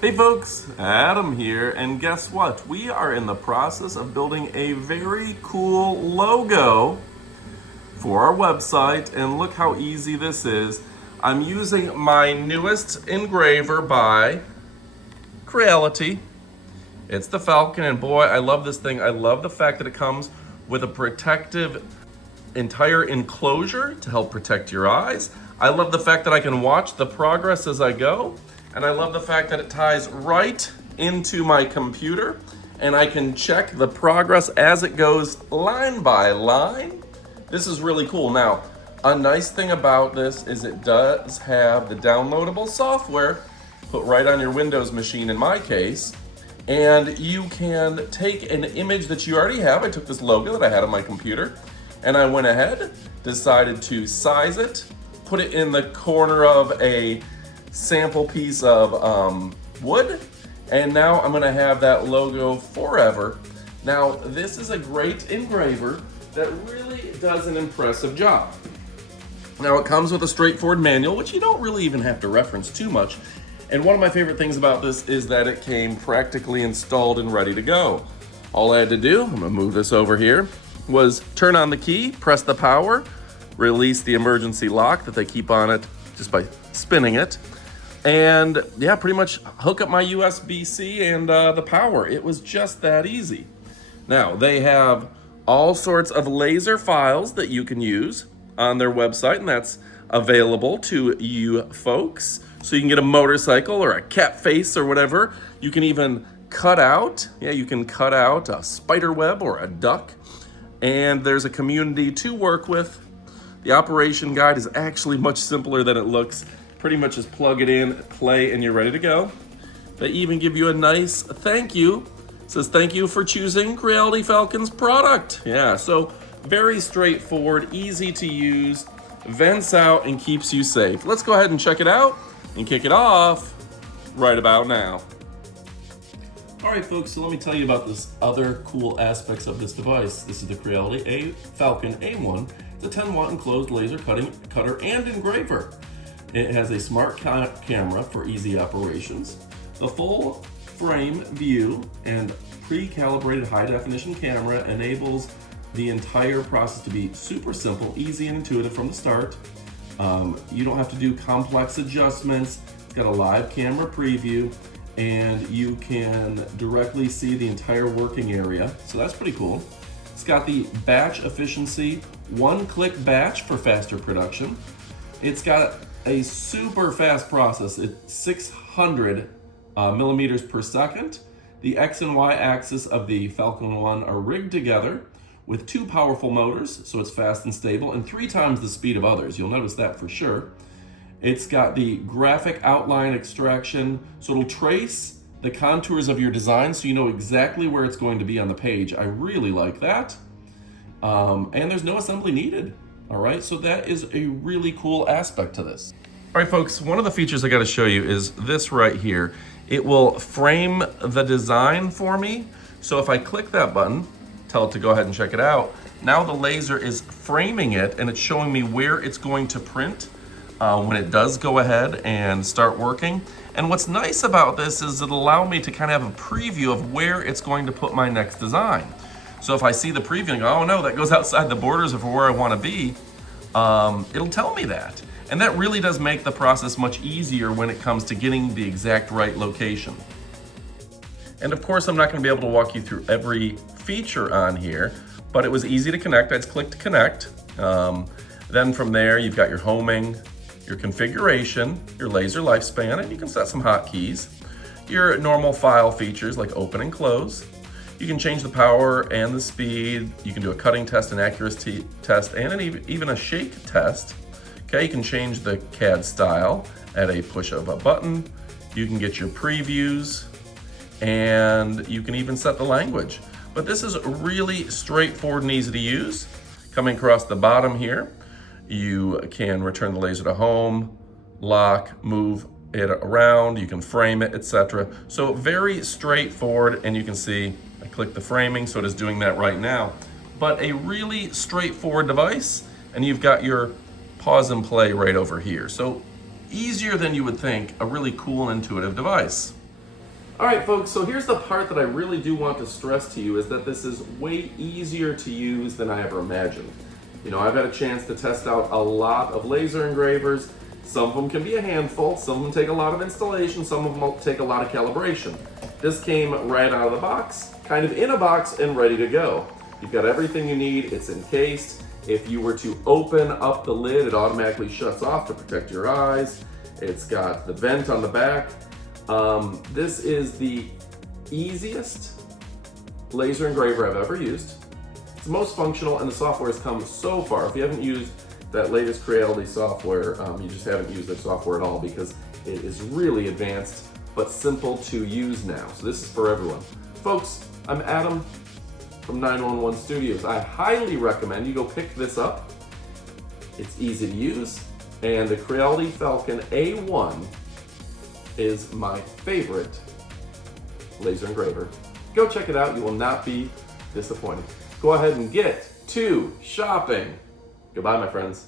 Hey folks, Adam here, and guess what? We are in the process of building a very cool logo for our website, and look how easy this is. I'm using my newest engraver by Creality. It's the Falcon, and boy, I love this thing. I love the fact that it comes with a protective entire enclosure to help protect your eyes. I love the fact that I can watch the progress as I go. And I love the fact that it ties right into my computer and I can check the progress as it goes line by line. This is really cool. Now, a nice thing about this is it does have the downloadable software put right on your Windows machine in my case. And you can take an image that you already have. I took this logo that I had on my computer and I went ahead, decided to size it, put it in the corner of a sample piece of wood, and now I'm gonna have that logo forever. Now, this is a great engraver that really does an impressive job. Now, it comes with a straightforward manual, which you don't really even have to reference too much. And one of my favorite things about this is that it came practically installed and ready to go. All I had to do, I'm gonna move this over here, was turn on the key, press the power, release the emergency lock that they keep on it just by spinning it. And yeah, pretty much hook up my USB-C and the power. It was just that easy. Now, they have all sorts of laser files that you can use on their website, and that's available to you folks. So you can get a motorcycle or a cat face or whatever. You can even cut out a spider web or a duck. And there's a community to work with. The operation guide is actually much simpler than it looks. Pretty much just plug it in, play, and you're ready to go. They even give you a nice thank you. It says, thank you for choosing Creality Falcon's product. Yeah, so very straightforward, easy to use, vents out and keeps you safe. Let's go ahead and check it out and kick it off right about now. All right, folks, so let me tell you about this other cool aspects of this device. This is the Creality Falcon A1. It's a 10-watt enclosed laser cutter and engraver. It has a smart camera for easy operations. The full frame view and pre-calibrated high-definition camera enables the entire process to be super simple, easy, and intuitive from the start. You don't have to do complex adjustments. It's got a live camera preview, and you can directly see the entire working area. So that's pretty cool. It's got the batch efficiency, one-click batch for faster production. It's got a super fast process. It's 600 millimeters per second. The X and Y axis of the Falcon 1 are rigged together with two powerful motors, so it's fast and stable, and 3 times the speed of others. You'll notice that for sure. It's got the graphic outline extraction, so it'll trace the contours of your design so you know exactly where it's going to be on the page. I really like that. And there's no assembly needed. All right, so that is a really cool aspect to this. All right, folks, one of the features I got to show you is this right here. It will frame the design for me. So if I click that button, tell it to go ahead and check it out, now the laser is framing it and it's showing me where it's going to print when it does go ahead and start working. And what's nice about this is it'll allow me to kind of have a preview of where it's going to put my next design. So if I see the preview and go, oh no, that goes outside the borders of where I want to be, it'll tell me that. And that really does make the process much easier when it comes to getting the exact right location. And of course, I'm not going to be able to walk you through every feature on here, but it was easy to connect. I just clicked to connect. Then from there, you've got your homing, your configuration, your laser lifespan, and you can set some hotkeys. Your normal file features like open and close. You can change the power and the speed. You can do a cutting test, an accuracy test, and even a shake test. Okay, you can change the CAD style at a push of a button. You can get your previews, and you can even set the language. But this is really straightforward and easy to use. Coming across the bottom here, you can return the laser to home, lock, move it around, you can frame it, etc. So very straightforward, and you can see I click the framing, so it is doing that right now. But a really straightforward device, and you've got your pause and play right over here. So easier than you would think, a really cool and intuitive device. All right, folks, so here's the part that I really do want to stress to you is that this is way easier to use than I ever imagined. You know, I've had a chance to test out a lot of laser engravers. Some of them can be a handful, some of them take a lot of installation, some of them will take a lot of calibration. This came right out of the box, kind of in a box and ready to go. You've got everything you need, it's encased. If you were to open up the lid, it automatically shuts off to protect your eyes. It's got the vent on the back. This is the easiest laser engraver I've ever used. It's the most functional, and the software has come so far. If you haven't used that latest Creality software, you just haven't used their software at all, because it is really advanced but simple to use now. So this is for everyone. Folks, I'm Adam from 911 Studios. I highly recommend you go pick this up. It's easy to use, and the Creality Falcon A1 is my favorite laser engraver. Go check it out, you will not be disappointed. Go ahead and get to shopping. Goodbye, my friends.